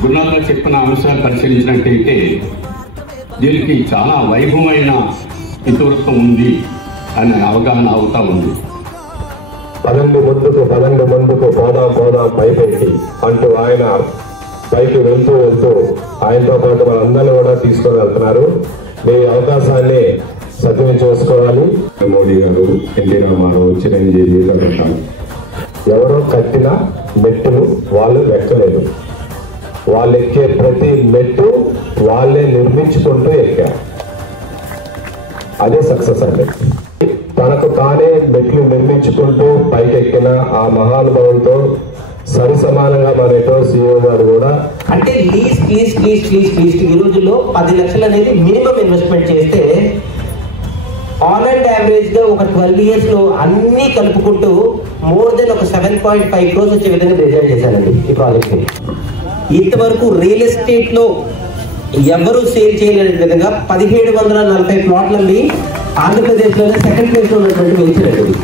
గురునాథ్ చెప్పిన అంశాన్ని పరిశీలించినట్టయితే దీనికి చాలా వైభవమైన ఇతివృత్తం ఉంది అనే అవగాహన అవుతా ఉంది. పదండి ముందుకు పోదాం పైపెట్టి అంటూ ఆయన పైకి వెళ్తూ ఆయనతో పాటు మనందరినీ కూడా తీసుకొని వెళ్తున్నారు. మీ అవకాశాన్ని సద్వినియోగం చేసుకోవాలి. మోడీ గారు, ఎన్టీ రామారావు, చిరంజీవి ఎవరో కట్టిన మెట్టులు వాళ్ళు ఎక్కలేదు. వాళ్ళు ఎక్కే ప్రతి మెట్టు వాళ్ళే నిర్మించుకుంటూ ఎక్కారు. అదే సక్సెస్ అండి. తనకు తానే మెట్లు నిర్మించుకుంటూ పైకెక్కిన ఆ మహానుభావులతో సరి సమానంగా మన నెట్వర్క్ CEO గారు కూడా అంటే లీస్ట్ ఈ రోజుల్లో 10 లక్షలు అనేది మినిమం ఇన్వెస్ట్మెంట్ చేస్తే ఆన్ అండ్ యావరేజ్ గా ఒక 12 years లో అన్ని కలుపుకుంటూ మోర్ దెన్ ఒక 7.5 crores వచ్చే విధంగా డిజైన్ చేశానండి ఈ ప్రాజెక్ట్ ని. ఇంతవరకు రియల్ ఎస్టేట్ లో ఎవరు సేల్ చేయలేని విధంగా 1740 ప్లాట్లని ఆంధ్రప్రదేశ్ లోనే సెకండ్ ప్లేస్ లో ఉన్నటువంటి వెంచర్ అండి.